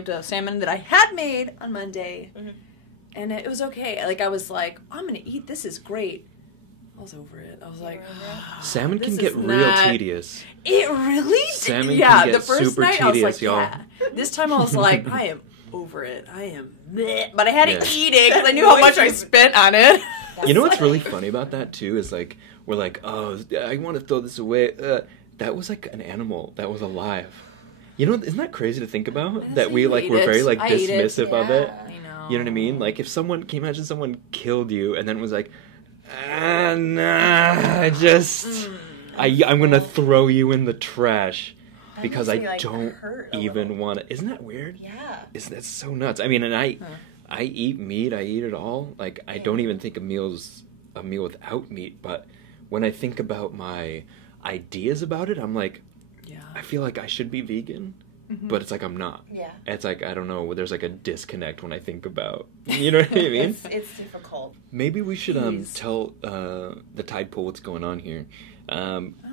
microwaved salmon that I had made on Monday, and it was okay. Like, I was like, I'm gonna eat. This is great. I was over it. I was like, salmon can get real tedious. It really? Salmon can get the first super night tedious, I was like, y'all. yeah. This time I was like, I am over it. I am bleh. But I had to eat it because I knew how much I spent on it. You know what's really funny about that, too, is, like, we're like, oh, I want to throw this away. That was, like, an animal that was alive. You know, isn't that crazy to think about? That we, like, were very, like, dismissive of it. I know. You know what I mean? Like, if someone, can you imagine someone killed you and then was like, nah, I'm going to throw you in the trash. Because I don't even want to. Isn't that weird? Yeah. That's so nuts. I mean, and I eat meat. I eat it all. Like, I don't even think a meal's a meal without meat. But when I think about my ideas about it, I'm like, I feel like I should be vegan. But it's like I'm not. Yeah. It's like, I don't know, there's like a disconnect when I think about, you know what I mean? It's difficult. Maybe we should tell the Tide Pool what's going on here.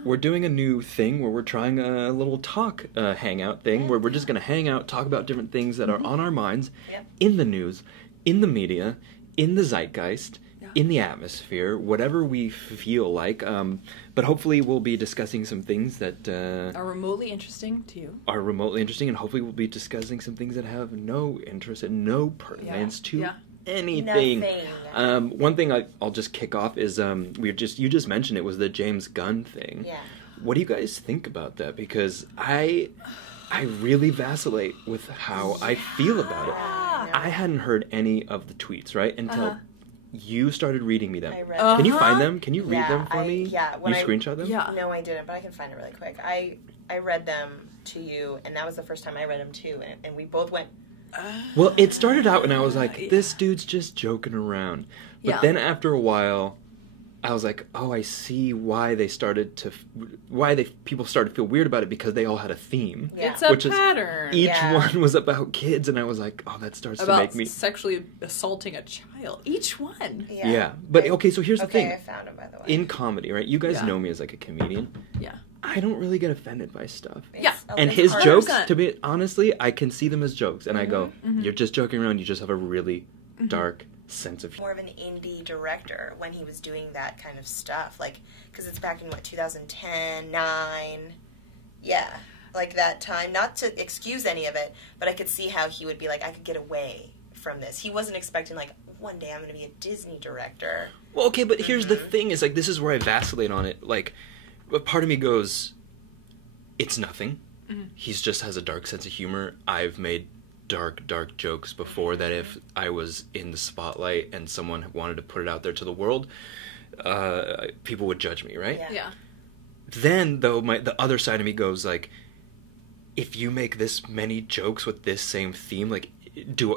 We're doing a new thing where we're trying a little talk hangout thing where we're just going to hang out, talk about different things that are on our minds, in the news, in the media, in the zeitgeist, in the atmosphere, whatever we feel like. But hopefully we'll be discussing some things that are remotely interesting to you. Are remotely interesting, and hopefully we'll be discussing some things that have no interest and no pertinence to anything. Nothing. One thing I'll just kick off is you just mentioned it was the James Gunn thing. Yeah. What do you guys think about that? Because I really vacillate with how I feel about it. I hadn't heard any of the tweets, right, until you started reading me them. I read Can you find them? Can you read them for me? Yeah. You screenshot them? Yeah. No, I didn't, but I can find it really quick. I read them to you, and that was the first time I read them too, and we both went... Well, it started out and I was like, this dude's just joking around. But then after a while, I was like, oh, I see why people started to feel weird about it, because they all had a theme. Yeah. It's a pattern. Each one was about kids, and I was like, oh, that starts to make me... sexually assaulting a child. Each one. Yeah. But, okay, so here's the thing. I found them, by the way. In comedy, right? You guys know me as, like, a comedian. Yeah. I don't really get offended by stuff. And his 100%. jokes, to be honestly, I can see them as jokes, and I go, you're just joking around, you just have a really dark sense of... More of an indie director when he was doing that kind of stuff, like, because it's back in, 2010, 9, like that time, not to excuse any of it, but I could see how he would be like, I could get away from this. He wasn't expecting, like, one day I'm going to be a Disney director. Well, okay, but here's the thing, is, like, this is where I vacillate on it, like, part of me goes, it's nothing. He just has a dark sense of humor. I've made dark jokes before that if I was in the spotlight and someone wanted to put it out there to the world, people would judge me, right? Yeah. Then, though, the other side of me goes, like, if you make this many jokes with this same theme, like,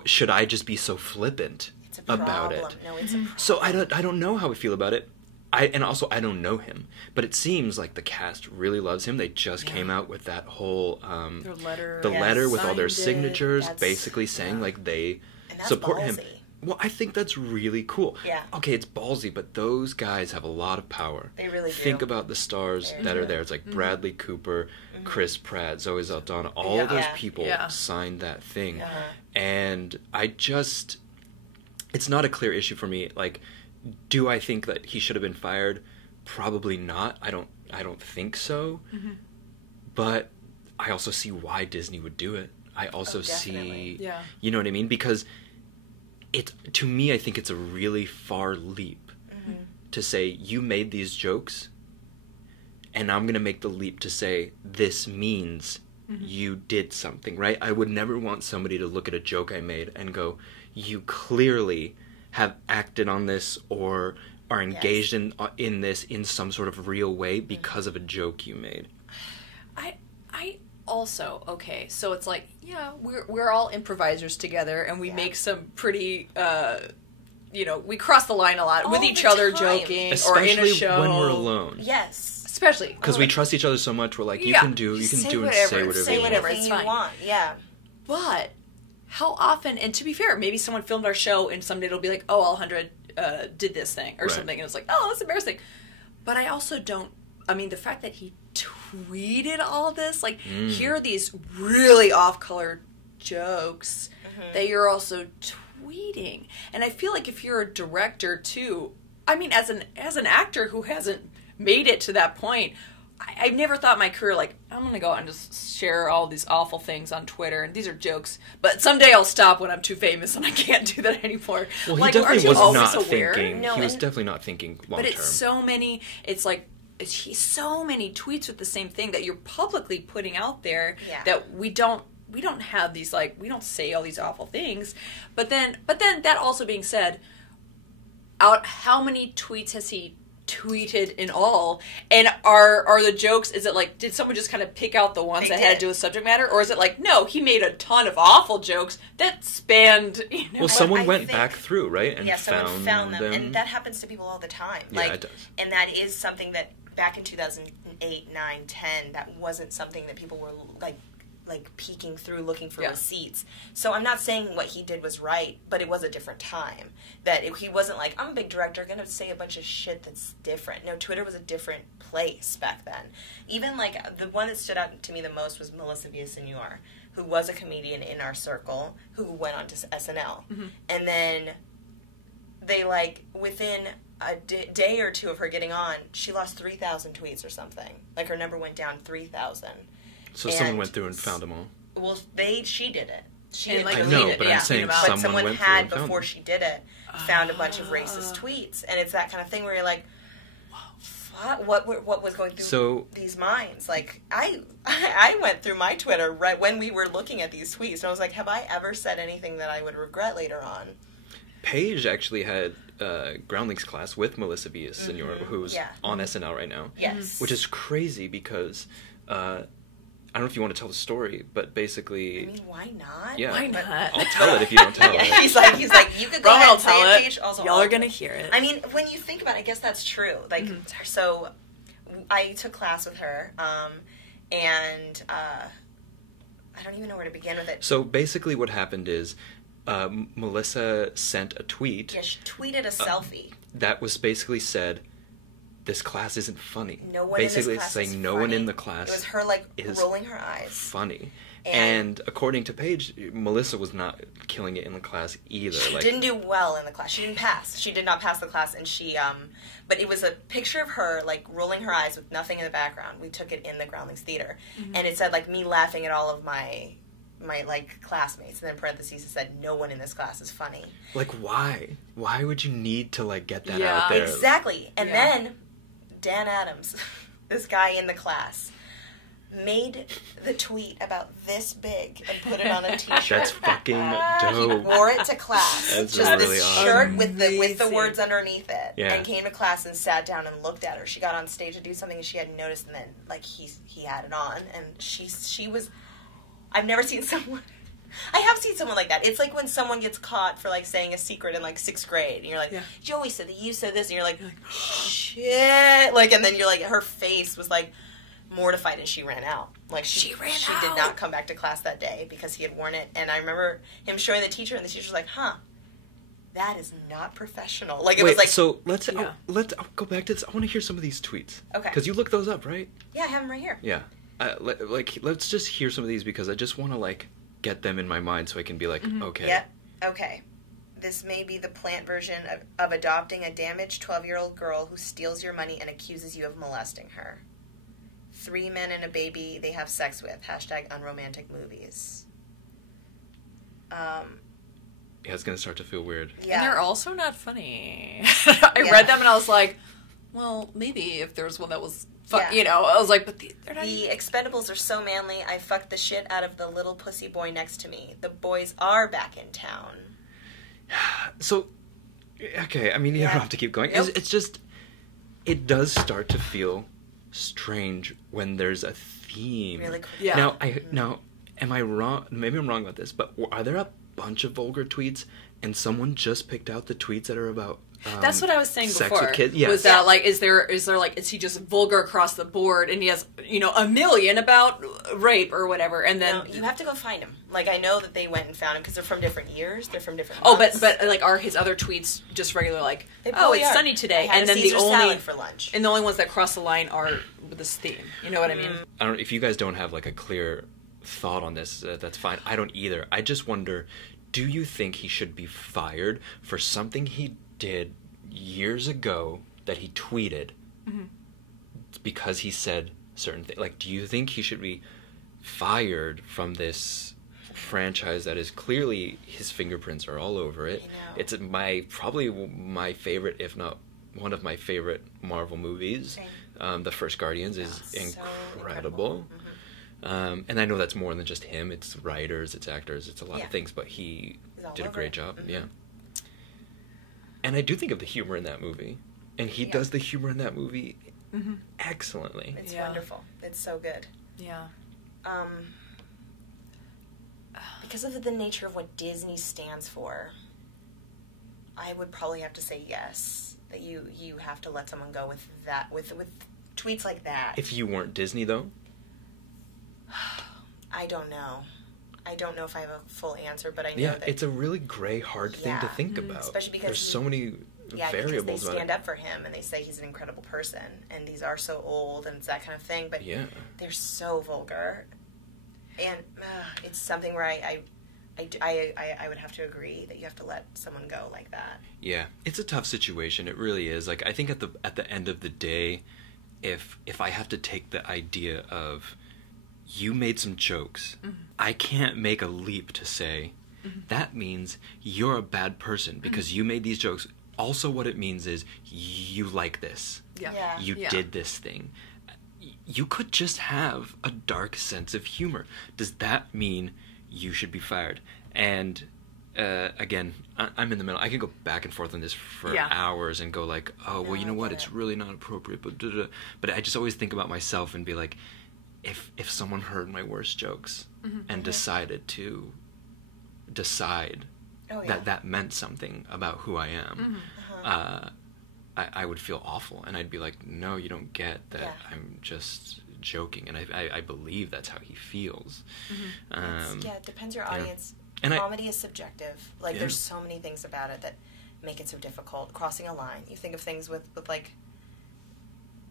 should I just be so flippant about it? No, it's a problem. So I don't know how I feel about it. I don't know him, but it seems like the cast really loves him. They just came out with that whole the letter with all their signatures, basically saying like they support him. Well, I think that's really cool. Yeah. Okay, it's ballsy, but those guys have a lot of power. They really do. Think about the stars that are there. It's like Bradley Cooper, Chris Pratt, Zoe Saldana. All of those people signed that thing, and it's not a clear issue for me. Like, do I think that he should have been fired? Probably not. I don't think so. But I also see why Disney would do it. I also see, you know what I mean? Because to me, I think it's a really far leap to say, you made these jokes, and I'm going to make the leap to say, this means you did something, right? I would never want somebody to look at a joke I made and go, you clearly have acted on this or are engaged in this in some sort of real way because of a joke you made. I also, okay, so it's like, we're all improvisers together, and we make some pretty, we cross the line a lot all with each other joking, especially or in a show. When we're alone. Yes. Especially. Because we trust each other so much, we're like, you can do and say whatever it's you fine. Want. Yeah. But how often, and to be fair, maybe someone filmed our show and someday it'll be like, oh, Alejandra did this thing or something, and it's like, oh, that's embarrassing. But I also don't, the fact that he tweeted all this, like, here are these really off-color jokes that you're also tweeting. And I feel like if you're a director too, I mean, as an actor who hasn't made it to that point, I've never thought in my career, like, I'm going to go out and just share all these awful things on Twitter, and these are jokes, but someday I'll stop when I'm too famous and I can't do that anymore. Well, he definitely was not thinking, he was definitely not thinking long term. But it's so many, it's like, so many tweets with the same thing that you're publicly putting out there that we don't have these, like, we don't say all these awful things. But then that also being said, how many tweets has he tweeted in all, and are the jokes, is it like, did someone just kind of pick out the ones that had to do with subject matter, or is it like, no, he made a ton of awful jokes that spanned, well, someone went back through, right, and someone found them, and that happens to people all the time. Like, it does. And that is something that back in 2008, 9, 10, that wasn't something that people were like peeking through looking for receipts. So I'm not saying what he did was right, but it was a different time. That he wasn't like, I'm a big director, going to say a bunch of shit that's different. No, Twitter was a different place back then. Even, like, the one that stood out to me the most was Melissa Villasenor, who was a comedian in our circle, who went on to SNL. And then they, like, within a day or two of her getting on, she lost 3,000 tweets or something. Like, her number went down 3,000. So someone went through and found them all. Well, she did it. She didn't I know, but I'm saying someone went through and before she did it, found a bunch of racist tweets, and it's that kind of thing where you're like, what was going through these minds? Like, I went through my Twitter right when we were looking at these tweets, and I was like, have I ever said anything that I would regret later on? Paige actually had Groundlings class with Melissa Villasenor, who's on SNL right now. Yes, which is crazy because. I don't know if you want to tell the story, but basically... I mean, why not? Yeah. Why not? I'll tell it if you don't tell it. He's like, you could go ahead and say it, Paige. Also, y'all are going to hear it. I mean, when you think about it, I guess that's true. Like, so I took class with her, and I don't even know where to begin with it. So basically what happened is Melissa sent a tweet. Yeah, she tweeted a selfie. That was basically said... This class isn't funny. No one basically, in this class it's saying no funny. one in the class. It was her like rolling her eyes. Funny, and according to Paige, Melissa was not killing it in the class either. She didn't do well in the class. She didn't pass. She did not pass the class, and she but it was a picture of her like rolling her eyes with nothing in the background. We took it in the Groundlings Theater, and it said like me laughing at all of my like classmates, and then in parentheses it said no one in this class is funny. Like, why would you need to like get that out there? Exactly. And then Dan Adams, this guy in the class, made the tweet about this big and put it on a t-shirt. That's fucking dope. He wore it to class. That's just really this awesome. Shirt with the words underneath it. Yeah. And came to class and sat down and looked at her. She got on stage to do something and she hadn't noticed, and then like he had it on, and she was. I've never seen someone. I have seen someone like that. It's like when someone gets caught for like saying a secret in like 6th grade, and you're like, Joey said that you said this, and you're like, shit, like, and then you're like, her face was like mortified, and she ran out. Like she did not come back to class that day because he had worn it, and I remember him showing the teacher, and the teacher was like, that is not professional. Like it was like. So let's I'll go back to this. I want to hear some of these tweets. Okay. Because you looked those up, right? Yeah, I have them right here. Yeah. Let's just hear some of these because I just want to like get them in my mind so I can be like, okay. Yeah. Okay. This may be the plant version of adopting a damaged 12-year-old girl who steals your money and accuses you of molesting her. 3 men and a baby they have sex with. #unromantic movies. Yeah, it's going to start to feel weird. Yeah. And they're also not funny. I read them and I was like, well, maybe if there was one that was you know, I was like, but they're not. The Expendables are so manly, I fucked the shit out of the little pussy boy next to me. The boys are back in town. So, okay, I mean, you don't have to keep going. Nope. It's just, it does start to feel strange when there's a theme. Really cool. Yeah. Now, am I wrong? Maybe I'm wrong about this, but are there a bunch of vulgar tweets and someone just picked out the tweets that are about that's what I was saying sex before. With kids? Yes. Was that like is there like is he just vulgar across the board and he has a million about rape or whatever, and then you have to go find him. Like I know that they went and found him because they're from different years, they're from different months. but like are his other tweets just regular like it's sunny today, and then the only salad for lunch, and the only ones that cross the line are with this theme. You know what I mean? I don't. If you guys don't have like a clear thought on this, that's fine. I don't either. I just wonder, do you think he should be fired for something he did years ago that he tweeted because he said certain things? Like, do you think he should be fired from this franchise that is clearly his fingerprints are all over it? It's probably my favorite, if not one of my favorite Marvel movies. The first Guardians is incredible. And I know that's more than just him. It's writers, it's actors, it's a lot of things, but he did a great job. Yeah. And I do think of the humor in that movie. And he does the humor in that movie excellently. It's wonderful. It's so good. Yeah. Because of the nature of what Disney stands for, I would probably have to say yes. That you have to let someone go with that, with tweets like that. If you weren't Disney, though? I don't know. I don't know if I have a full answer, but I know that... it's a really gray, hard thing to think about. Especially because... There's so many variables because they stand up for him, and they say he's an incredible person, and these are so old, and it's that kind of thing, but they're so vulgar. And it's something where I would have to agree that you have to let someone go like that. Yeah, it's a tough situation. It really is. Like, I think at the end of the day, if I have to take the idea of you made some jokes, I can't make a leap to say that means you're a bad person because you made these jokes. Also, what it means is you like this. You did this thing. You could just have a dark sense of humor. Does that mean you should be fired? And again, I'm in the middle. I can go back and forth on this for hours and go like, oh, well, you know what? It's really not appropriate. But I just always think about myself and be like, if someone heard my worst jokes and decided to decide that meant something about who I am, I would feel awful. And I'd be like, no, you don't get that I'm just joking. And I believe that's how he feels. It depends your audience. And comedy is subjective. Like, there's so many things about it that make it so difficult. Crossing a line. You think of things with like,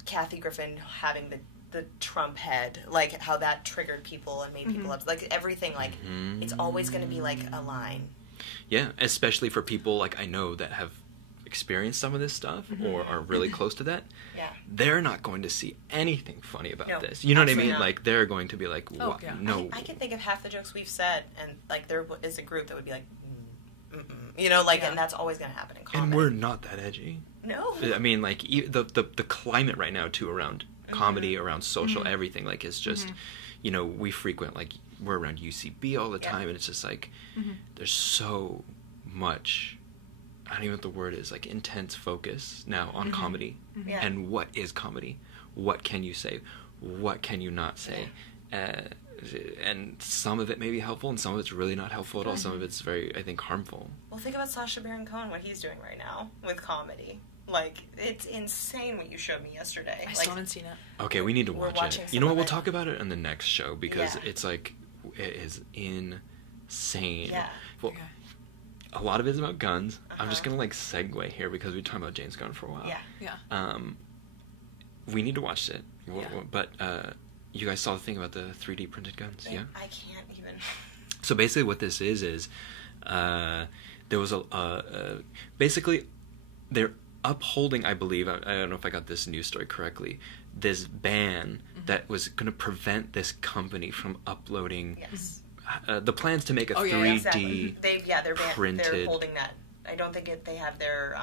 Kathy Griffin having the Trump head, like, how that triggered people and made people upset. Like, everything, like, it's always going to be, like, a line. Yeah, especially for people, like, I know that have experienced some of this stuff or are really close to that. They're not going to see anything funny about this. You know what I mean? Not. Like, they're going to be like, what? No. I can think of half the jokes we've said, and, like, there is a group that would be like, you know, like, and that's always going to happen in comedy. And we're not that edgy. No. I mean, like, the climate right now, too, around comedy, around social, everything, like, it's just, you know, we frequent, like, we're around UCB all the time, and it's just, like, there's so much, I don't even know what the word is, like, intense focus now on comedy. And what is comedy? What can you say? What can you not say? And some of it may be helpful, and some of it's really not helpful at all. Some of it's very, I think, harmful. Well, think about Sacha Baron Cohen, what he's doing right now with comedy. Like, it's insane what you showed me yesterday. I still haven't seen it. Okay, we need to watch it. You know what? We'll talk about it on the next show because it's like, it is insane. Well, a lot of it is about guns. I'm just gonna like segue here because we've been talking about James Gunn for a while. We need to watch it. But you guys saw the thing about the 3D printed guns, yeah? I can't even. So basically, what this is there was basically they're upholding, I believe, I don't know if I got this news story correctly, this ban that was going to prevent this company from uploading the plans to make a 3D printed. They're holding that. I don't think they have their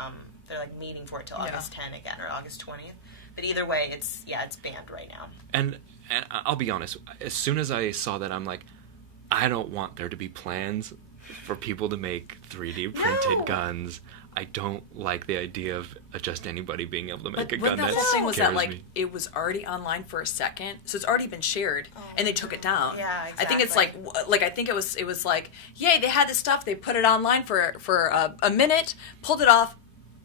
like meeting for it till August 10 again or August 20th. But either way, it's banned right now. And I'll be honest, as soon as I saw that, I'm like, I don't want there to be plans for people to make 3D printed guns. I don't like the idea of just anybody being able to make a gun. The whole thing was that, like, it was already online for a second, so it's already been shared, and they took it down. Yeah, exactly. I think it's like I think it was like, yay, they had this stuff, they put it online for a minute, pulled it off,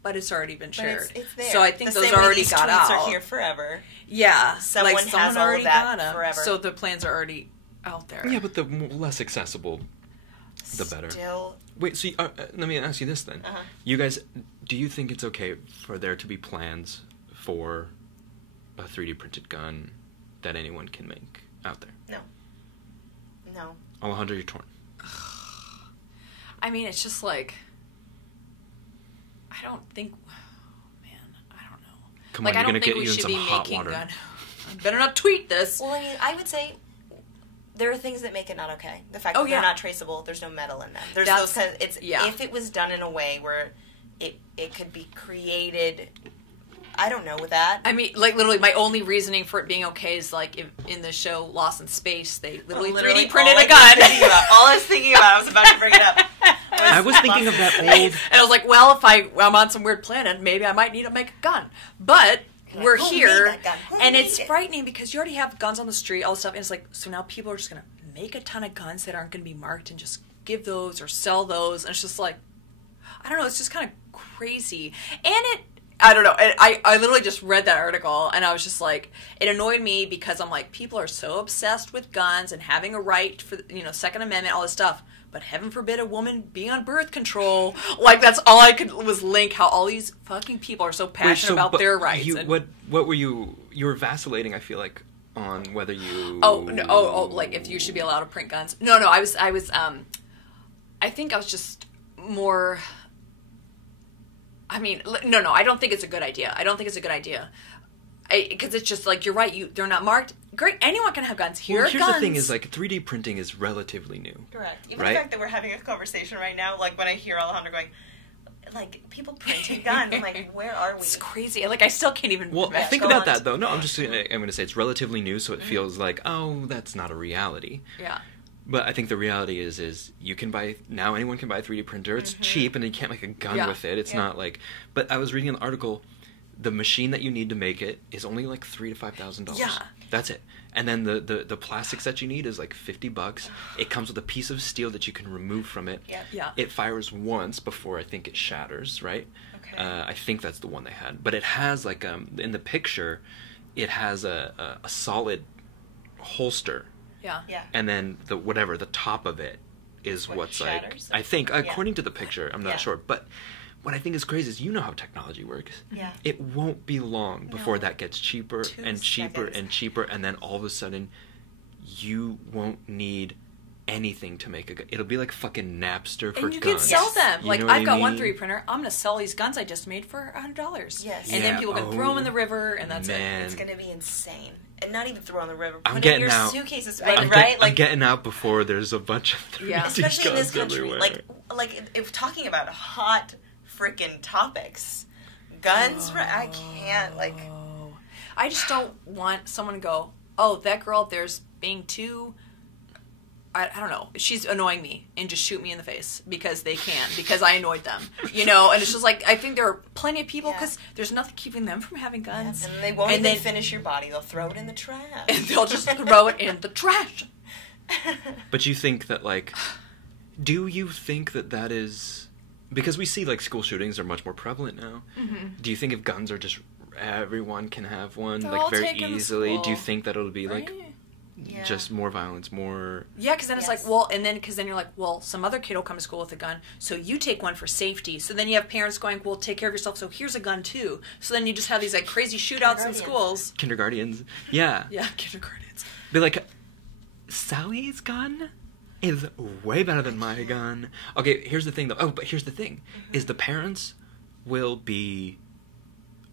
but it's already been shared. It's there. So I think those already got out. Are here forever. Yeah, someone has already got them forever. So the plans are already out there. Yeah, but the less accessible, the better. Wait, so let me ask you this then. You guys, do you think it's okay for there to be plans for a 3D printed gun that anyone can make out there? No. Alejandra, you're torn. I mean, it's just like, I don't think, I don't know. Come on, you're going to get you in some hot water. Better not tweet this. Well, I mean, I would say there are things that make it not okay. The fact that they're not traceable, there's no metal in them. There's those kind of, if it was done in a way where it could be created, I don't know, with that. I mean, like, literally, my only reasoning for it being okay is, like, in the show Lost in Space, they literally 3D printed a gun. All I was thinking about, I was about to bring it up. I was thinking of that old... And I was like, well, if I'm on some weird planet, maybe I might need to make a gun. But we're here, and it's frightening because you already have guns on the street, all this stuff, and it's like, so now people are just going to make a ton of guns that aren't going to be marked and just give those or sell those, and it's just like, I don't know, it's just kind of crazy. And I don't know. I literally just read that article, and I was just like, it annoyed me because I'm like, people are so obsessed with guns and having a right for, Second Amendment, all this stuff. But heaven forbid a woman be on birth control. Like, that's all I could was link how all these fucking people are so passionate about their rights. What were you were vacillating, I feel like, on whether you... like if you should be allowed to print guns. No, I was, I think I was just more... I mean, no, I don't think it's a good idea. Because it's just like, you're right, they're not marked. Great, anyone can have guns. Here's the thing is, like, 3D printing is relatively new. Correct. Even the fact that we're having a conversation right now, like, when I hear Alejandra going, like, people printing guns, I'm like, where are we? It's crazy. Like, I still can't even... Well, think about that, though. No, I'm going to say it's relatively new, so it feels like, oh, that's not a reality. Yeah. But I think the reality is you can buy, now anyone can buy a 3D printer. It's cheap, and you can't make a gun with it. It's not like... But I was reading an article, the machine that you need to make it is only like $3,000 to $5,000. Yeah. That's it. And then the plastics that you need is like $50. It comes with a piece of steel that you can remove from it. Yeah. It fires once before I think it shatters, right? Okay. I think that's the one they had. But it has like, in the picture, it has a solid holster. Yeah. And then the top of it is what's shatters? Like, I think, according to the picture, I'm not sure, but what I think is crazy is, how technology works. Yeah. It won't be long before that gets cheaper and cheaper and cheaper, and then all of a sudden, you won't need anything to make a gun. It'll be like fucking Napster for guns. And you can sell them. You like, know I've got I mean? one 3D printer. I'm going to sell these guns I just made for $100. Yes. And then people can throw them in the river, and that's it. It's going to be insane. And not even throw in the river. I'm getting in your out. Suitcases, right? Like, I'm getting out before there's a bunch of 3D especially in this guns country. everywhere. Like if talking about hot freaking topics, guns. I can't. Like, I just don't want someone to go, oh, that girl up there's being too... I don't know. She's annoying me, and just shoot me in the face because they can, because I annoyed them, And it's just like, I think there are plenty of people, because there's nothing keeping them from having guns. And they won't even finish your body. They'll throw it in the trash. And they'll just throw it in the trash. But you think that, like, do you think that is, because we see, like, school shootings are much more prevalent now. Mm-hmm. Do you think if guns are just, everyone can have one, They're like, very easily, do you think that it'll be, like... Yeah. Just more violence, more... Yeah, because then it's like, well, and then, because then you're like, well, some other kid will come to school with a gun, so you take one for safety. So then you have parents going, well, take care of yourself, so here's a gun, too. So then you just have these, like, crazy shootouts in schools. Kindergartens. Yeah. Yeah, kindergartens. Be like, Sally's gun is way better than my gun. Okay, here's the thing, though. Oh, but here's the thing, is the parents will be...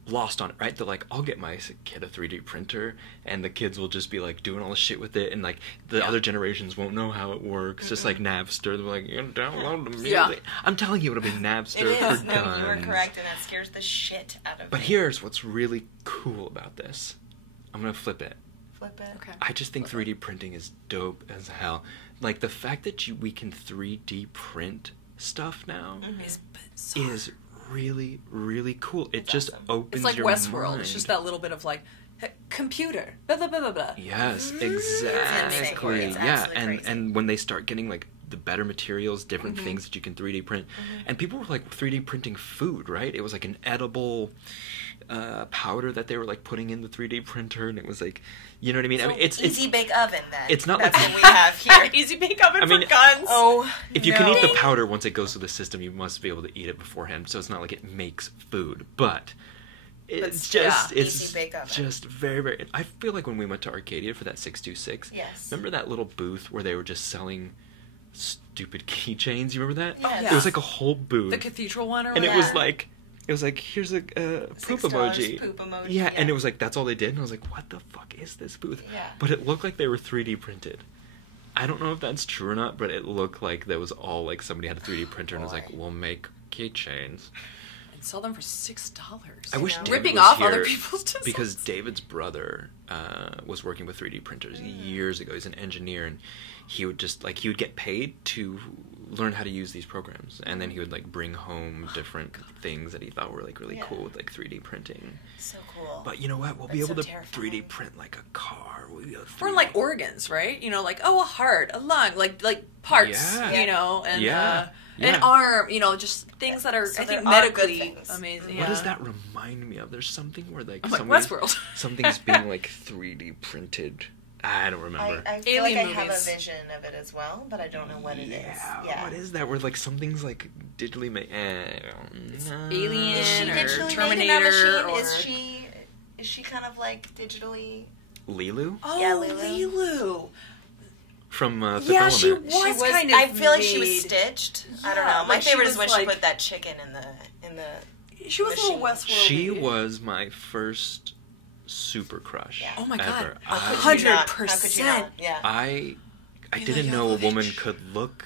lost on it, right? They're like, I'll get my kid a 3D printer, and the kids will just be like doing all the shit with it, and like the other generations won't know how it works. Just like Napster, they're like, you download the music. Yeah. I'm telling you, it'll be Napster for guns. No, you are correct, and that scares the shit out of me. But here's what's really cool about this. I'm gonna flip it. Flip it. Okay. I just think 3D printing is dope as hell. Like the fact that we can 3D print stuff now is really, really cool. It just opens your mind. It's like Westworld. It's just that little bit of like, computer, blah, blah, blah, blah, blah. Yes, exactly. It's yeah, and when they start getting like the better materials, different things that you can 3D print, and people were like 3D printing food, right? It was like an edible powder that they were like putting in the 3D printer, and it was like, you know what I mean? So I mean, it's easy bake oven. Then it's not that's like what we have here. Easy bake oven for guns. Oh, if you can eat the powder once it goes through the system, you must be able to eat it beforehand. So it's not like it makes food, but it's just very, very... I feel like when we went to Arcadia for that 626, remember that little booth where they were just selling stupid keychains? You remember that? Yes. It was like a whole booth. The cathedral one or whatever. And it was like, here's a poop emoji. Poop emoji. Yeah, and it was like, that's all they did. And I was like, what the fuck is this booth? Yeah. But it looked like they were 3D printed. I don't know if that's true or not, but it looked like that was all like somebody had a 3D printer and was like, we'll make keychains. And sell them for $6. I wish David ripping was off here other people's designs. because David's brother was working with 3D printers years ago. He's an engineer, and he would get paid to learn how to use these programs, and then he would like bring home different things that he thought were like really cool with like 3D printing. So cool. But you know what? We'll be able to 3D print like a car. Or like organs, right? You know, like a heart, a lung, like parts. You know, and an arm. You know, just things that are I think medically amazing. What does that remind me of? There's something where like Westworld. Something's being like 3D printed. I don't remember. I feel like I have a vision of it as well, but I don't know what it is. Yeah, what is that? Where like something's like digitally made? Alien is she digitally or Terminator? Or... Is she kind of like digitally? Lilu? Oh, yeah, Lilu. From Fifth Element. She was kind of. I feel like she was stitched. I don't know. My favorite is when she put that chicken in the. She was a little Westworld. She was my first super crush. Yeah. Oh my god, 100%. Yeah. I didn't know a woman could look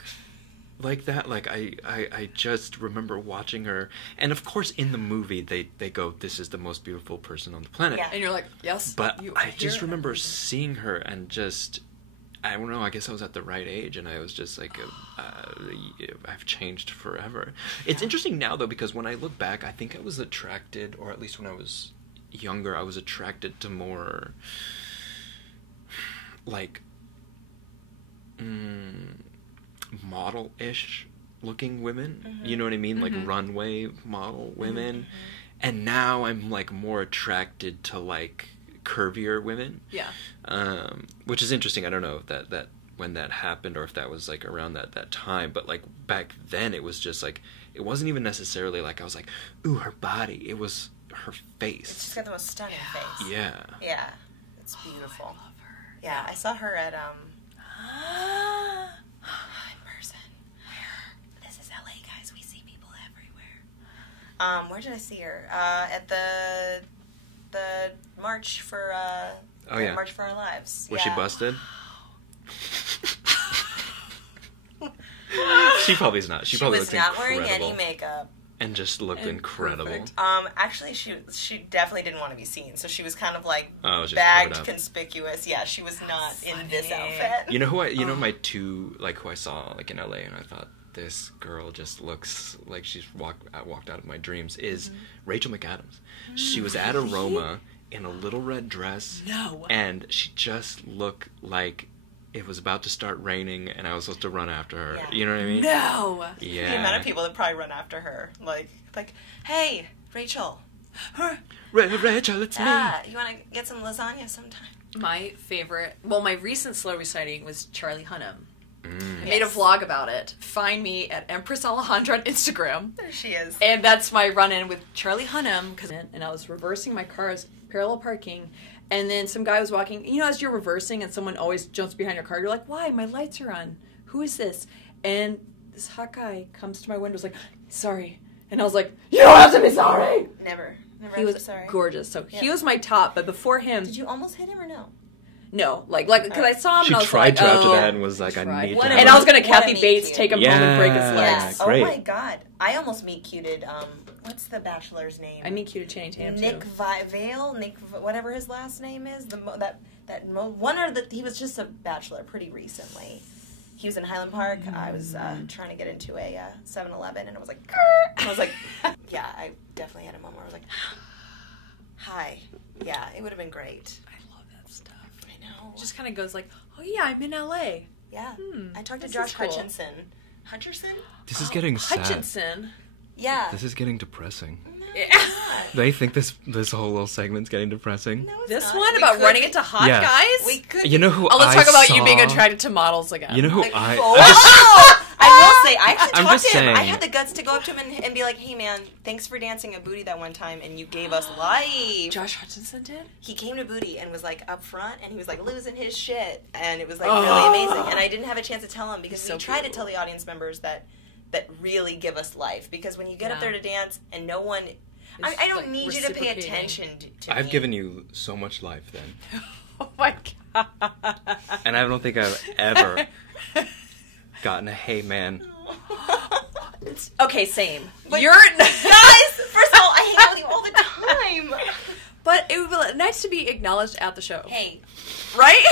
like that. Like I just remember watching her, and of course in the movie they go, "This is the most beautiful person on the planet," and you're like, "Yes." But I just remember seeing her and just. I don't know, I guess I was at the right age, and I was just like, I've changed forever. It's interesting now, though, because when I look back, I think I was attracted, or at least when I was younger, I was attracted to more, like, model-ish looking women. Mm-hmm. You know what I mean? Like, runway model women. Mm-hmm. And now I'm, like, more attracted to, like, curvier women. Yeah. Which is interesting. I don't know if that when that happened or if that was like around that time, but like back then it was just like it wasn't even necessarily like I was like, ooh, her body. It was her face. She's got the most stunning face. Yeah. Yeah. It's beautiful. I love her. Yeah, I saw her at in person. Where? This is LA, guys. We see people everywhere. Where did I see her? At the March for March for Our Lives. Was she busted? She probably is not. She probably was looked not incredible. wearing any makeup. And just looked incredible. Perfect. Actually, she definitely didn't want to be seen, so she was kind of like bagged, conspicuous. Yeah, she was not in this outfit. You know who my two who I saw like in LA, and I thought this girl just looks like she's walked out of my dreams is Rachel McAdams. She was at Aroma in a little red dress. No. And she just looked like it was about to start raining and I was supposed to run after her. Yeah. You know what I mean? No. Yeah. The amount of people that probably run after her. Like hey, Rachel. Rachel, it's me. You want to get some lasagna sometime? My recent celebrity sighting was Charlie Hunnam. I made a vlog about it. Find me at Empress Alejandra on Instagram. There she is. And that's my run-in with Charlie Hunnam. And I was reversing my car, parallel parking, and then some guy was walking. You know, as you're reversing and someone always jumps behind your car, you're like, why? My lights are on. Who is this? And this hot guy comes to my window, was like, sorry. And I was like, you don't have to be sorry! Never he was sorry. Gorgeous. So he was my top, but before him... Did you almost hit him or no? No, because I saw him and I was tried to after that and was like, I need to. And I was going to Kathy Bates take him home and break his legs. Yeah. Oh my god. I almost meet-cuted, what's the Bachelor's name? I meet-cuted Channing Tatum Nick Vale, whatever his last name is. He was just a Bachelor pretty recently. He was in Highland Park. I was trying to get into a 7-Eleven and I was like, grr! I was like, yeah, I definitely had a moment where I was like, hi. Yeah, it would have been great. It just kind of goes like, oh yeah, I'm in LA. Yeah. I talked to Josh Hutchinson. Hutcherson? This is getting sad. Hutchinson. Yeah. This is getting depressing. No, They think this whole little segment's getting depressing. No, this not. One about running into hot guys? We could. You know who let's talk about you being attracted to models again. You know who I will say, I actually talked to him. I had the guts to go up to him and be like, hey man, thanks for dancing a booty that one time and you gave us life. Josh Hutcherson did? He came to Booty and was like up front and he was like losing his shit and it was like really amazing. And I didn't have a chance to tell him because we try to tell the audience members that really give us life, because when you get up there to dance and no one... I don't need you to pay attention to I've me. given you so much life then. Oh my God. And I don't think I've ever gotten a hey man. Okay, same. But You're... Guys, first of all, I hang out with you all the time. But it would be nice to be acknowledged at the show. Hey. Right?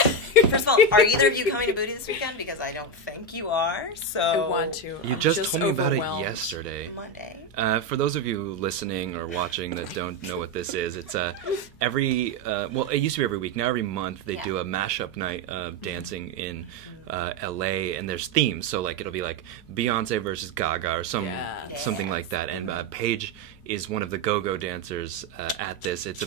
First of all, are either of you coming to Booty this weekend? Because I don't think you are, so... I want to. You just told me about it yesterday. Monday. For those of you listening or watching that don't know what this is, it's every... well, it used to be every week. Now every month they do a mashup night of dancing in LA, and there's themes. So, like, it'll be like Beyonce versus Gaga or something like that. And Paige is one of the go-go dancers at this. It's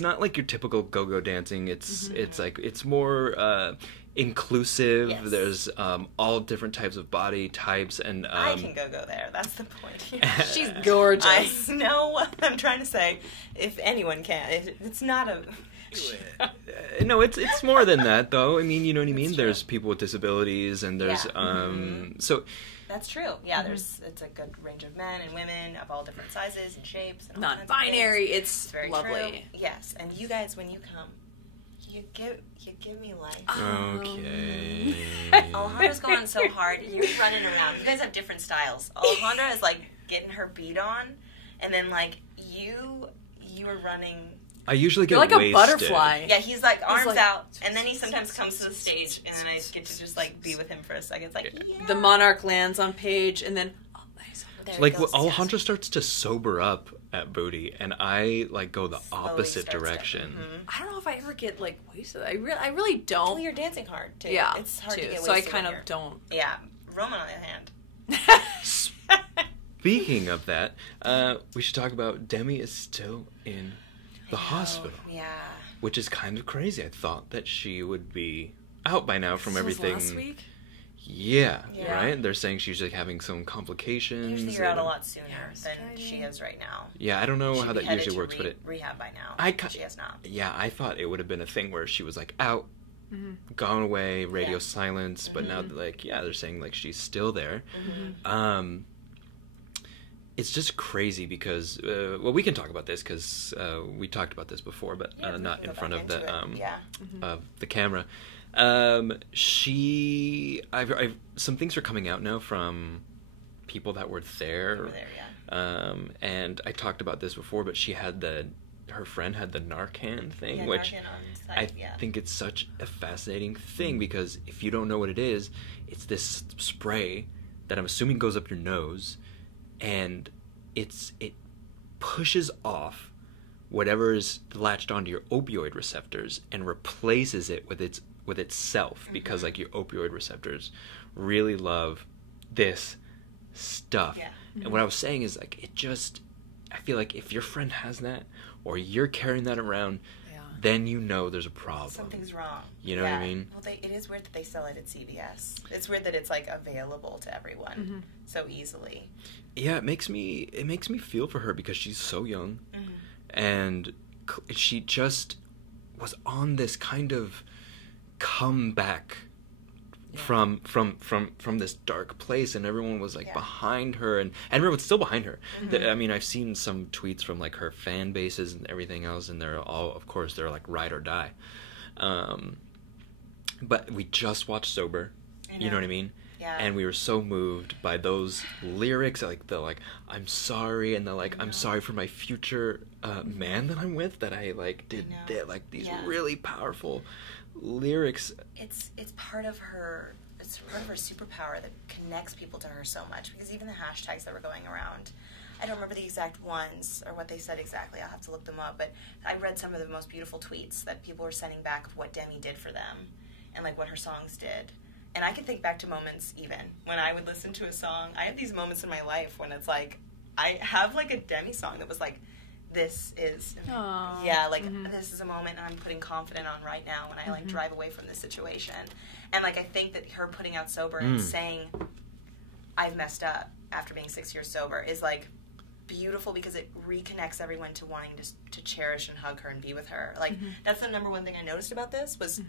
not like your typical go-go dancing. It's more inclusive. Yes. There's all different types of body types, and I can go there. That's the point. She's gorgeous. I know what I'm trying to say. If anyone can, it's not a. No, it's more than that, though. I mean, you know what I mean. There's people with disabilities, and there's so. That's true. Yeah, it's a good range of men and women of all different sizes and shapes. And all non-binary. It's very lovely. True. Yes, and you guys, when you come, you give me life. Okay. Alejandra's going so hard. You're running around. You guys have different styles. Alejandra is like getting her beat on, and then like you are running. I usually get like wasted. A butterfly. Yeah, he's like arms out, and then he sometimes comes to the stage, and then I get to just like be with him for a second. It's like the monarch lands on Paige, and then like Alejandra starts to sober up at Booty, and I like go the opposite direction. I don't know if I ever get like wasted. I really don't. Well, you're dancing hard too. Yeah, it's hard to get wasted. So I kind of don't. Yeah, Roman on the other hand. Speaking of that, we should talk about Demi is still in the hospital. Yeah. Which is kind of crazy. I thought that she would be out by now from everything. Last week? Yeah, right? They're saying she's like having some complications. Usually you're out a lot sooner than she is right now. Yeah, I don't know how that usually works, but rehab by now. She has not. Yeah, I thought it would have been a thing where she was like out, gone away, radio silence, but now like they're saying like she's still there. It's just crazy because, well, we can talk about this because we talked about this before, but not in front of the of the camera. I've some things are coming out now from people that were there. And I talked about this before, but her friend had the Narcan thing, which I think it's such a fascinating thing because if you don't know what it is, it's this spray that I'm assuming goes up your nose. And it pushes off whatever is latched onto your opioid receptors and replaces it with itself because like your opioid receptors really love this stuff. Yeah. And what I was saying is like I feel like if your friend has that or you're carrying that around, then you know there's a problem. Something's wrong. You know what I mean? Well, it is weird that they sell it at CVS. It's weird that it's like available to everyone so easily. Yeah, it makes me feel for her because she's so young, and she just was on this kind of comeback from this dark place, and everyone was like behind her, and everyone's still behind her. I mean, I've seen some tweets from like her fan bases and everything else, and they're all, of course, they're like ride or die. But we just watched Sober. You know what I mean? Yeah. And we were so moved by those lyrics, like the like I'm sorry, and the like I'm sorry for my future man that I'm with, that I like did like these really powerful lyrics. It's part of her. It's part of her superpower that connects people to her so much. Because even the hashtags that were going around, I don't remember the exact ones or what they said exactly. I'll have to look them up. But I read some of the most beautiful tweets that people were sending back of what Demi did for them, and like what her songs did. And I can think back to moments even when I would listen to a song. I have these moments in my life when it's like I have like a Demi song that was like this is, Aww. yeah, like, this is a moment I'm putting confidence on right now when I, like, drive away from this situation. And, like, I think that her putting out sober and saying, I've messed up after being 6 years sober is, like, beautiful because it reconnects everyone to wanting to cherish and hug her and be with her. Like, that's the number one thing I noticed about this was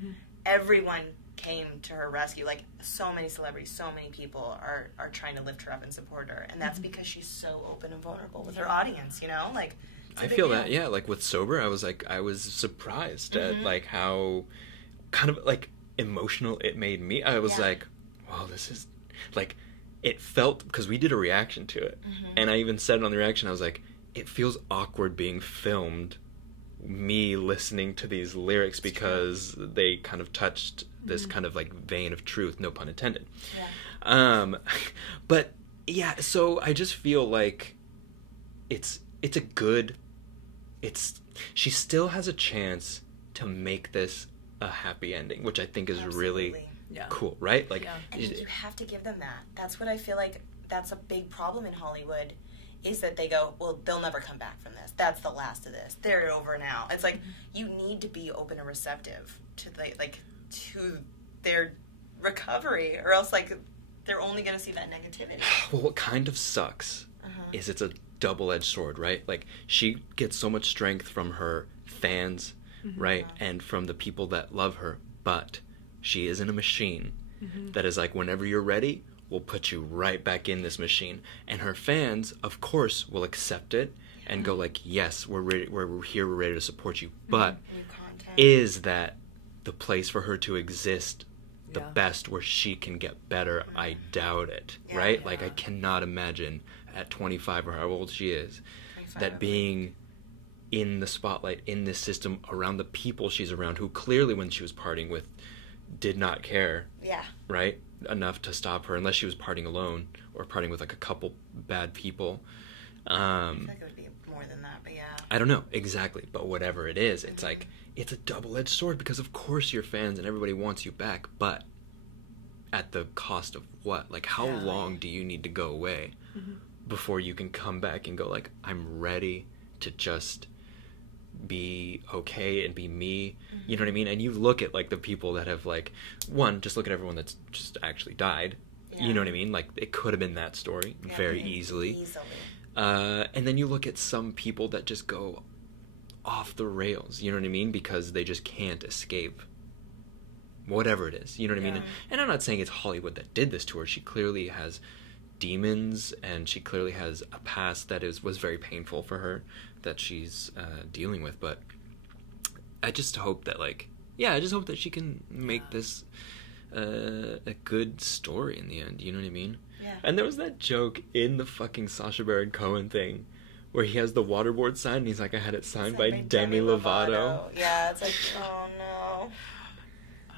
everyone came to her rescue. Like, so many celebrities, so many people are trying to lift her up and support her. And that's because she's so open and vulnerable with her audience, you know? Like, I feel that, yeah. Like, with sober, I was surprised at, like, how kind of, like, emotional it made me. I was like, wow, this is, like, it felt, because we did a reaction to it, and I even said it on the reaction, I was like, it feels awkward being filmed, me listening to these lyrics, because they kind of touched this kind of, like, vein of truth, no pun intended. Yeah. But, yeah, so I just feel like she still has a chance to make this a happy ending, which I think is really cool, right? Like, and you have to give them that. That's what I feel like. That's a big problem in Hollywood, is that they go, well, they'll never come back from this. That's the last of this. They're over now. It's like you need to be open and receptive to to their recovery, or else, like, they're only going to see that negativity. Well, what kind of sucks is it's a double-edged sword, right? Like, she gets so much strength from her fans, right, and from the people that love her, but she isn't a machine that is like, whenever you're ready, we'll put you right back in this machine. And her fans, of course, will accept it and go like, yes, we're ready, we're here, we're ready to support you. But is that the place for her to exist the best, where she can get better? I doubt it, right? Like, I cannot imagine at 25 or how old she is, that being in the spotlight, in this system, around the people she's around, who clearly, when she was partying with, did not care, right, enough to stop her, unless she was partying alone or partying with, like, a couple bad people. I feel like it would be more than that, but I don't know exactly, but whatever it is, it's like, it's a double-edged sword, because of course your fans and everybody wants you back, but at the cost of what? Like, how long do you need to go away before you can come back and go like, I'm ready to just be okay and be me? You know what I mean? And you look at, like, the people that have, like, just look at everyone that's just actually died. You know what I mean? Like, it could have been that story very easily. And then you look at some people that just go off the rails, you know what I mean? Because they just can't escape whatever it is, you know what I mean? And I'm not saying it's Hollywood that did this to her. She clearly has demons, and she clearly has a past that was very painful for her, that she's dealing with. But I just hope that, like, I just hope that she can make this a good story in the end, you know what I mean? And there was that joke in the fucking Sacha Baron Cohen thing, where he has the waterboard sign, and he's like, I had it signed by Demi Lovato. Yeah, it's like, oh no.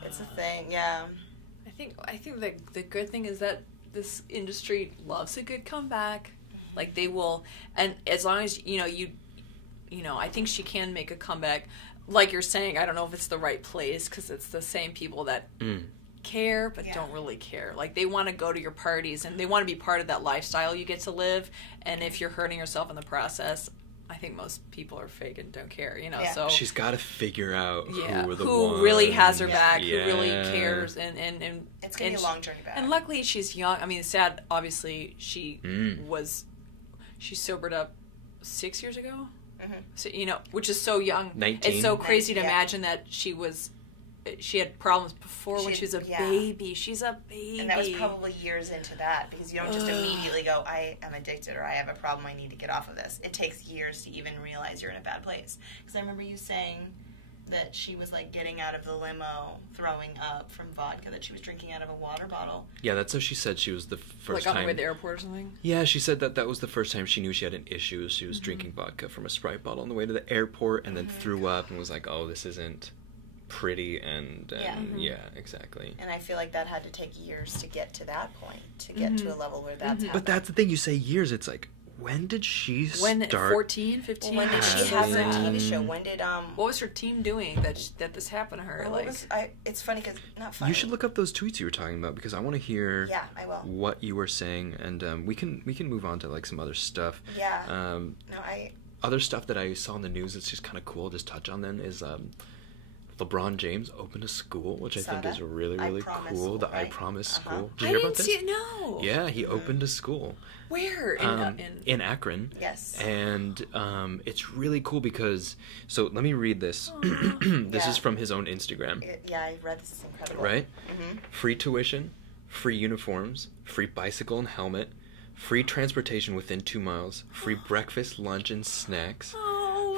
It's a thing, I think the good thing is that this industry loves a good comeback. Like, they will, and as long as, you know, I think she can make a comeback. Like you're saying, I don't know if it's the right place, because it's the same people that care but don't really care. Like, they want to go to your parties, and they want to be part of that lifestyle you get to live, and if you're hurting yourself in the process, I think most people are fake and don't care, you know. So she's got to figure out who really has her back, who really cares, and it's gonna be a long journey back. And luckily, she's young. I mean, sad. Obviously, she sobered up 6 years ago. So, you know, which is so young. 19. It's so crazy to imagine that she had problems before when she was a baby. She's a baby. And that was probably years into that, because you don't just immediately go, I am addicted, or I have a problem, I need to get off of this. It takes years to even realize you're in a bad place. Because I remember you saying that she was, like, getting out of the limo, throwing up from vodka that she was drinking out of a water bottle. Yeah, that's how she said she was the first time. Like on the way to the airport or something? Yeah, she said that was the first time she knew she had an issue. She was drinking vodka from a Sprite bottle on the way to the airport, and then threw up and was like, oh, this isn't pretty, and exactly. And I feel like that had to take years to get to that point, to get to a level where that's happening. But that's the thing, you say years, it's like, when did she start? 14, 15? Well, when did she have her TV show? When did what was her team doing that this happened to her? Well, it's funny, because not funny. You should look up those tweets you were talking about, because I want to hear I will. what you were saying, and we can move on to, like, some other stuff. other stuff that I saw in the news that's just kind of cool, just touch on then, is LeBron James opened a school, which I think is really, really cool. The I Promise School. Did you hear about this? I didn't see it, no. Yeah, he opened a school. Where? In Akron. Yes. And it's really cool because, so let me read this. This is from his own Instagram. I read this. Is incredible. Right? Mm-hmm. Free tuition, free uniforms, free bicycle and helmet, free transportation within 2 miles, free breakfast, lunch, and snacks,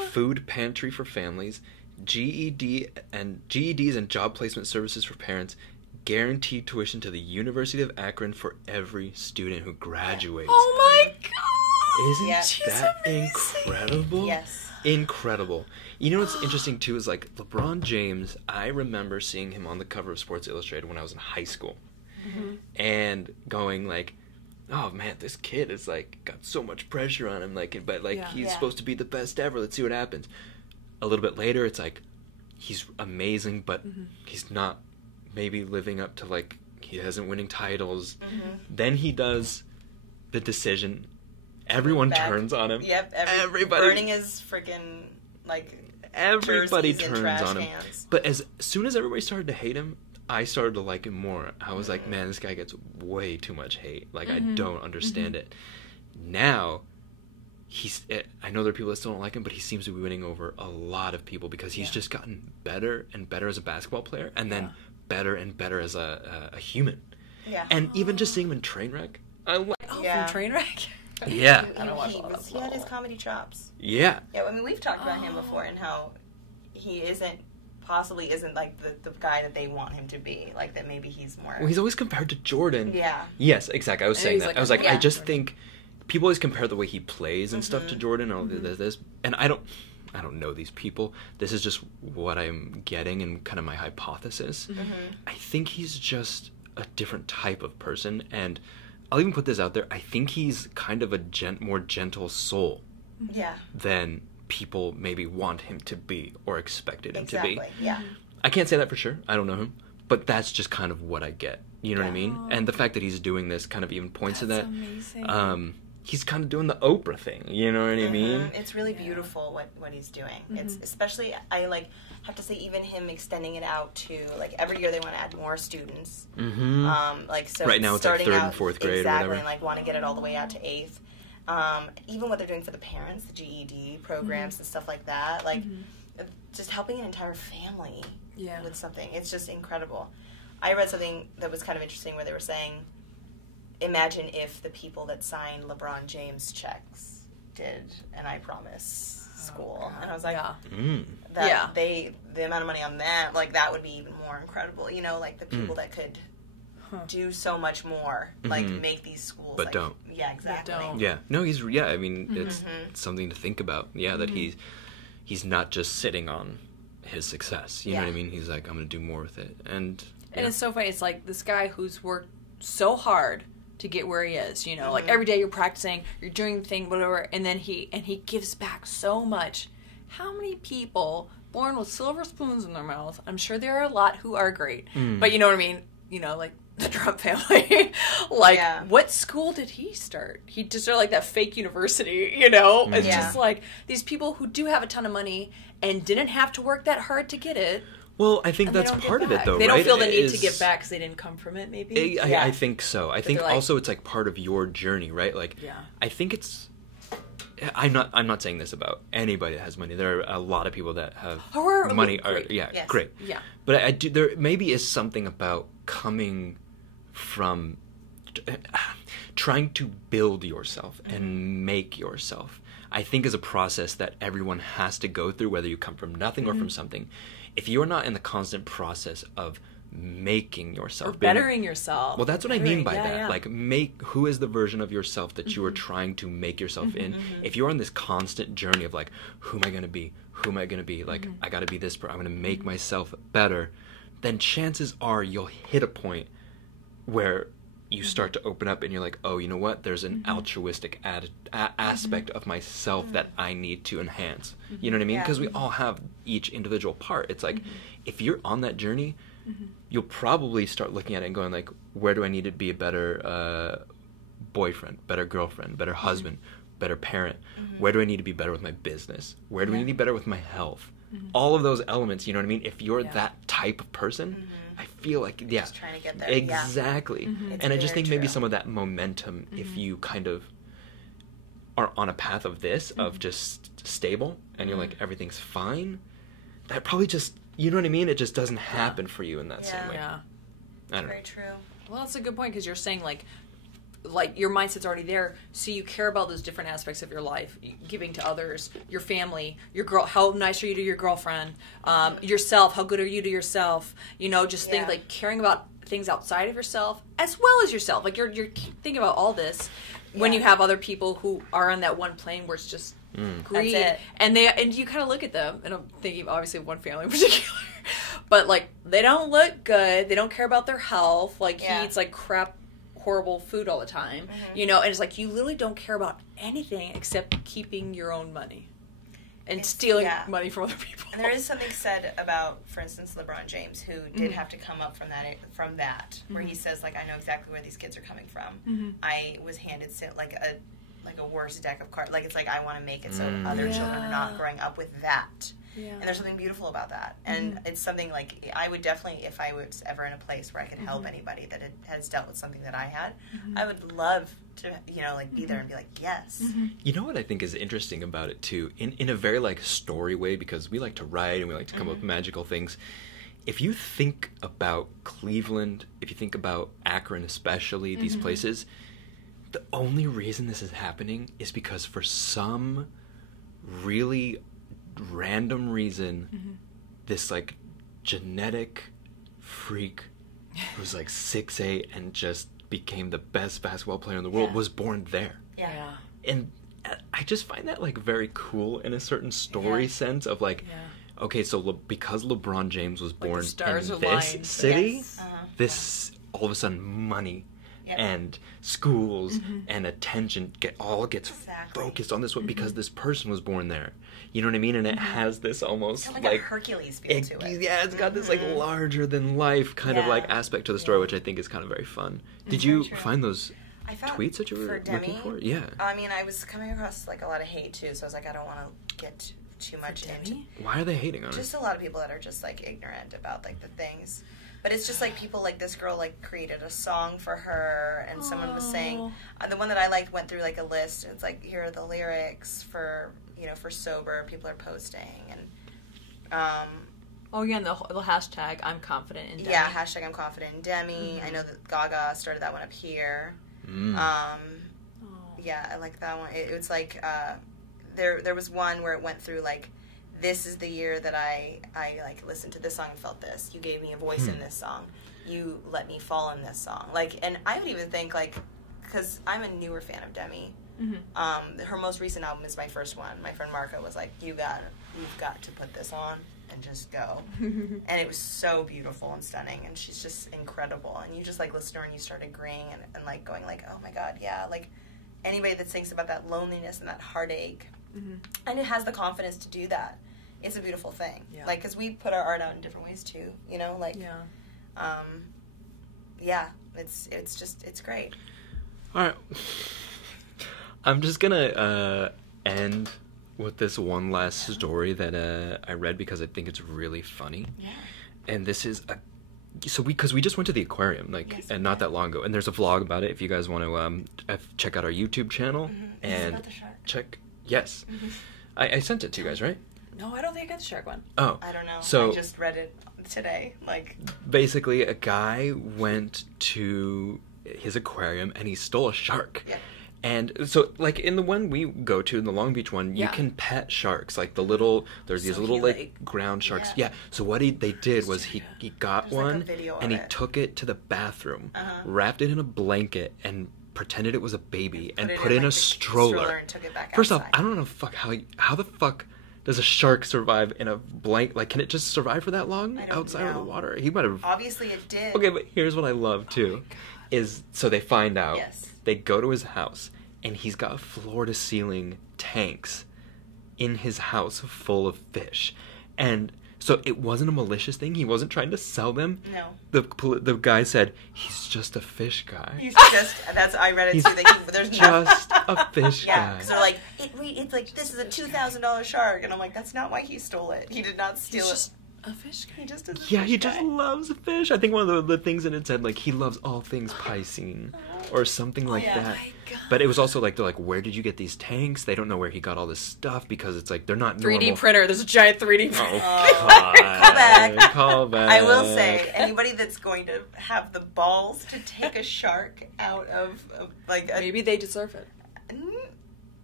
food pantry for families, GEDs and job placement services for parents, guaranteed tuition to the University of Akron for every student who graduates. Oh my God! Isn't that amazing. Incredible? Yes. Incredible. You know what's interesting too is like LeBron James, I remember seeing him on the cover of Sports Illustrated when I was in high school. Mm-hmm. And going like, oh man, this kid is like got so much pressure on him, like, but like he's supposed to be the best ever. Let's see what happens. A little bit later, it's like he's amazing, but he's not maybe living up to, like, he isn't winning titles. Then he does the decision. Everyone turns on him. Yep, everybody burning his freaking, like, everybody turns on him. But as soon as everybody started to hate him, I started to like him more. I was like, man, this guy gets way too much hate. Like, I don't understand it. Now, I know there are people that still don't like him, but he seems to be winning over a lot of people because he's just gotten better and better as a basketball player, and then better and better as a human. Yeah. And even just seeing him in Trainwreck, I like. From Trainwreck. Yeah. I don't watch all that. He had his comedy chops. Yeah. Yeah. I mean, we've talked about him before and how he possibly isn't like the guy that they want him to be. Like that maybe he's more. Well, he's always compared to Jordan. Yeah. Yes, exactly. I was saying that. Like, I was like, I just think. People always compare the way he plays and stuff to Jordan. This, and I don't know these people. This is just what I'm getting and kind of my hypothesis. I think he's just a different type of person, and I'll even put this out there. I think he's kind of a more gentle soul. Than people maybe want him to be or expected him to be. Yeah. I can't say that for sure. I don't know him, but that's just kind of what I get. You know what I mean? And the fact that he's doing this kind of even points to that. Amazing. He's kind of doing the Oprah thing, you know what I mean? It's really beautiful what he's doing. It's especially, I like have to say, even him extending it out to, like, every year they want to add more students. Like, so right now it's like 3rd and 4th grade exactly, or whatever. And like want to get it all the way out to 8th. Even what they're doing for the parents, the GED programs and stuff like that, like just helping an entire family with something. It's just incredible. I read something that was kind of interesting where they were saying, imagine if the people that signed LeBron James checks did an I Promise school. And I was like, the amount of money on that, like, that would be even more incredible. You know, like, the people that could do so much more, like, make these schools. But like, don't. Yeah, exactly. Yeah. No, I mean, it's something to think about. Yeah, that he's not just sitting on his success. You know what I mean? He's like, I'm going to do more with it. And it's so funny. It's like this guy who's worked so hard to get where he is, you know, like every day you're practicing, you're doing the thing, whatever, and then he gives back so much. How many people born with silver spoons in their mouth? I'm sure there are a lot who are great, but you know what I mean? You know, like the Trump family. Like, what school did he start? He just started like that fake university, you know? It's just like these people who do have a ton of money and didn't have to work that hard to get it. Well, I think that's part of it, though, they right? don't feel the need to give back because they didn't come from it, maybe? I think so. I think also it's, like, part of your journey, right? Like, I think it's... I'm not saying this about anybody that has money. There are a lot of people that have money. Great. Yeah. But there maybe is something about coming from... trying to build yourself and make yourself. I think is a process that everyone has to go through, whether you come from nothing or from something. If you're not in the constant process of making yourself... Or bettering yourself. Well, that's what I mean by that. Yeah. Like, who is the version of yourself that you are trying to make yourself in? If you're on this constant journey of, like, who am I going to be? Who am I going to be? Like, I got to be this... I'm going to make myself better. Then chances are you'll hit a point where you start to open up and you're like, oh, you know what? There's an altruistic aspect of myself that I need to enhance. You know what I mean? Because we all have each individual part. It's like, if you're on that journey, you'll probably start looking at it and going like, where do I need to be a better boyfriend, better girlfriend, better husband? better parent? Where do I need to be better with my business? Where do I need to be better with my health? All of those elements, you know what I mean? If you're that type of person, I feel like, just trying to get there. Exactly. And I just think maybe some of that momentum, if you kind of are on a path of this, of just stable, and you're like, everything's fine, that probably just, you know what I mean? It just doesn't happen for you in that same way. Yeah. I don't know. Very true. Well, that's a good point, because you're saying, like your mindset's already there, so you care about those different aspects of your life, giving to others, your family, your girl, how nice are you to your girlfriend, yourself, how good are you to yourself, you know, just think, like, caring about things outside of yourself as well as yourself. Like, you're thinking about all this when you have other people who are on that one plane where it's just greed. That's it. And you kind of look at them, and I'm thinking obviously of one family in particular, but, like, they don't look good, they don't care about their health, like, he eats, like, crap, horrible food all the time, you know, and it's like, you literally don't care about anything except keeping your own money and stealing money from other people. And there is something said about, for instance, LeBron James, who did have to come up from that, where he says, like, I know exactly where these kids are coming from. I was handed like a worse deck of cards. Like, it's like, I want to make it so other children are not growing up with that. Yeah. And there's something beautiful about that. And it's something, like, I would definitely, if I was ever in a place where I could help anybody that has dealt with something that I had, I would love to, you know, like, be there and be like, yes. You know what I think is interesting about it, too? In a very, like, story way, because we like to write and we like to come up with magical things. If you think about Cleveland, if you think about Akron especially, these places, the only reason this is happening is because for some really random reason, this, like, genetic freak who's, like, 6'8" and just became the best basketball player in the world was born there. Yeah. And I just find that, like, very cool in a certain story sense of, like, okay, so because LeBron James was born in this city, this, all of a sudden, money and schools and attention gets focused on this one because this person was born there. You know what I mean? And it has this almost like a Hercules feel to it. Yeah, it's got this, like, larger than life kind of, like, aspect to the story, which I think is kind of very fun. Did you find those tweets that you were looking for? Yeah. I mean, I was coming across, like, a lot of hate too, so I was like, I don't want to get too much into. Why are they hating on her? Just a lot of people that are just, like, ignorant about, like, the things. But it's just, like, people, like, this girl, like, created a song for her, and someone was saying, the one that I liked went through, like, a list, and it's like, here are the lyrics for, you know, for sober, people are posting, and, and the hashtag, I'm confident in Demi. Yeah, hashtag I'm confident in Demi. I know that Gaga started that one up here. Yeah, I like that one. It was, like, there was one where it went through, like, this is the year that I like, listened to this song and felt this. You gave me a voice in this song. You let me fall in this song. Like, and I would even think, like, because I'm a newer fan of Demi. Her most recent album is my first one. My friend Marco was like, you've got to put this on and just go. And it was so beautiful and stunning, and she's just incredible. And you just, like, listen to her and you start agreeing and like, going, like, oh my God, yeah. Like, anybody that thinks about that loneliness and that heartache, and it has the confidence to do that, it's a beautiful thing. Yeah. Like, because we put our art out in different ways too, you know, like, it's great. All right. I'm just gonna end with this one last story that I read because I think it's really funny. Yeah. And this is because we just went to the aquarium, like, and not that long ago, and there's a vlog about it if you guys want to check out our YouTube channel and about the shark. check. Yes. I sent it to you guys, right? No, I don't think I got the shark one. Oh. I don't know. So, I just read it today. Like, basically, a guy went to his aquarium and he stole a shark. Yeah. And so, like, in the one we go to, in the Long Beach one, you can pet sharks. Like, there's these little, like, ground sharks. Yeah. So what they did was he got one, and he took it to the bathroom, wrapped it in a blanket, and pretended it was a baby, and put it in, like, a stroller. And took it back First off, I don't know how the fuck does a shark survive in a blanket? Like, can it just survive for that long outside of the water? He might have. Obviously, it did. Okay, but here's what I love too, is so they find out. Yes. They go to his house, and he's got floor-to-ceiling tanks in his house full of fish, and So it wasn't a malicious thing. He wasn't trying to sell them. No. The guy said, he's just a fish guy. He's just, I read it too. There's just a fish guy. Yeah, because they're like, it's like, this is a $2,000 shark. And I'm like, that's not why he stole it. He did not steal it. A fish guy. He just is a Yeah, fish he guy. just loves fish. I think one of the things in it said, like, he loves all things Piscine or something like that. But it was also like, they're like, where did you get these tanks? They don't know where he got all this stuff because it's like, they're not 3D normal. printer. There's a giant 3D printer. Oh, God. Call back. I will say, anybody that's going to have the balls to take a shark out of, like... Maybe they deserve it.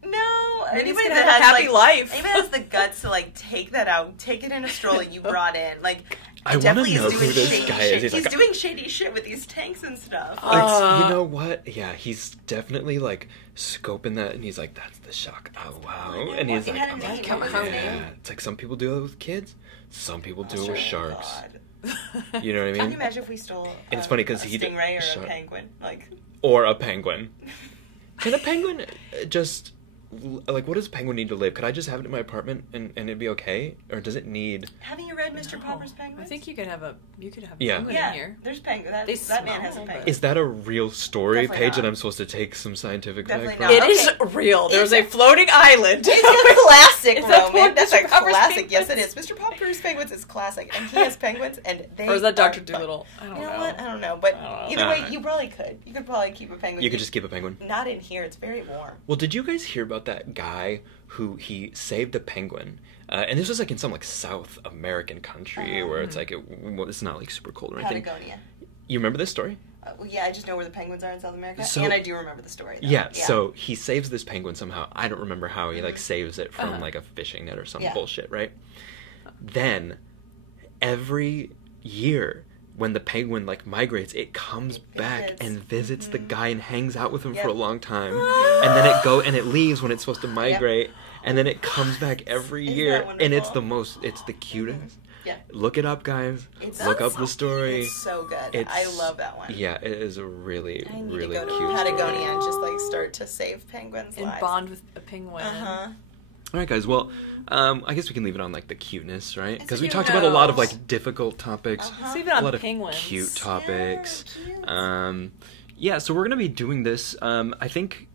No, anybody that has a happy life. Anybody has the guts to like take that out, take it in a stroller you brought in. Like, I want to know who this guy is. He's doing shady shit with these tanks and stuff. You know what? Yeah, he's definitely like scoping that, and he's like, "That's the shark. Oh wow!" And he's like, "Yeah." It's like some people do it with kids, some people do it with sharks. You know what I mean? Can you imagine if we stole? It's funny because a stingray or a penguin, like, or a penguin. Can a penguin just? Like, what does a penguin need to live? Could I just have it in my apartment and it'd be okay? Or does it need... Haven't you read Mr. Popper's Penguins? I think you could have a yeah. penguin in here. There's penguin. That man has a penguin. Is that a real story, Definitely Paige, not. that I'm supposed to take some scientific Definitely back not. from? It is real. There's a floating island. It's a classic, Roman. That's That's a Popper's classic. Penguins. Yes, it is. Mr. Popper's Penguins is classic. And he has penguins, and they... Or is that Dr. Dolittle? I don't know. You know what? I don't know. But either way, you probably could. You could probably keep a penguin. You could just keep a penguin. Not in here. It's very warm. Well, did you guys hear about that guy who he saved a penguin? And this was like in some like South American country where it's like, it's not like super cold or anything. Patagonia. You remember this story? Well, yeah, I just know where the penguins are in South America, and I do remember the story. Though. Yeah, so he saves this penguin somehow. I don't remember how. He like saves it from like a fishing net or some bullshit, right? Then every year when the penguin like migrates, it comes back and visits the guy and hangs out with him for a long time, and then it leaves when it's supposed to migrate, and then it comes back every year, and it's the cutest. Yeah. Look it up, guys. Look up the story. It's so good. I love that one. Yeah, it is a really, really to go cute to Patagonia story. and just like start to save penguins' and lives. bond with a penguin. All right, guys. Well, I guess we can leave it on like the cuteness, right? Because we talked about a lot of like difficult topics, Leave it on a lot penguins. of cute topics. Yeah, So we're gonna be doing this. I think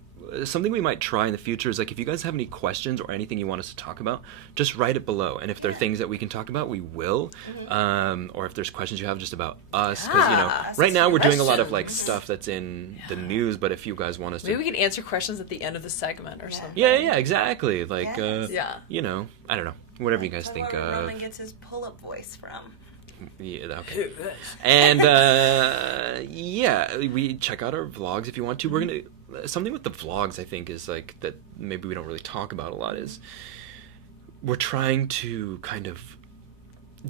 something we might try in the future is like if you guys have any questions or anything you want us to talk about, just write it below. And if there are things that we can talk about, we will. Or if there's questions you have just about us, because right now we're doing a lot of like stuff that's in the news. But if you guys want us to, maybe we can answer questions at the end of the segment or something. Yeah, exactly. Like, I don't know, whatever you guys think of. Roman gets his pull-up voice from. Yeah, okay. And we check out our vlogs if you want to. We're gonna something with the vlogs I think is like that maybe we don't really talk about a lot is we're trying to kind of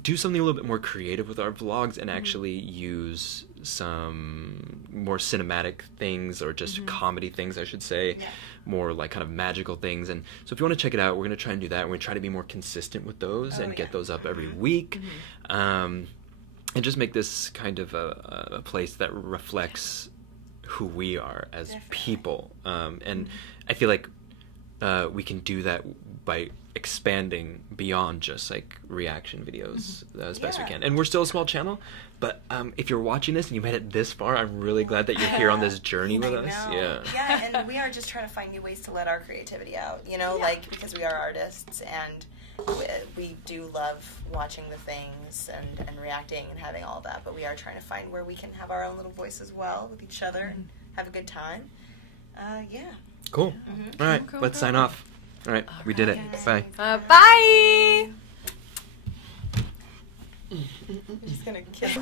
do something a little bit more creative with our vlogs and actually use some more cinematic things or just comedy things I should say, more like kind of magical things. And so if you want to check it out, we're going to try and do that. We're going to try to be more consistent with those and get those up every week, and just make this kind of a place that reflects who we are as people. And I feel like we can do that by expanding beyond just like reaction videos as best we can. And we're still a small channel, but if you're watching this and you made it this far, I'm really glad that you're here on this journey with us. Yeah, and we are just trying to find new ways to let our creativity out, like because we are artists and we do love watching the things and reacting and having all of that, but we are trying to find where we can have our own little voice as well with each other and have a good time. Cool. All right, let's sign off. All right, we did it. Bye. Bye. I'm just gonna kiss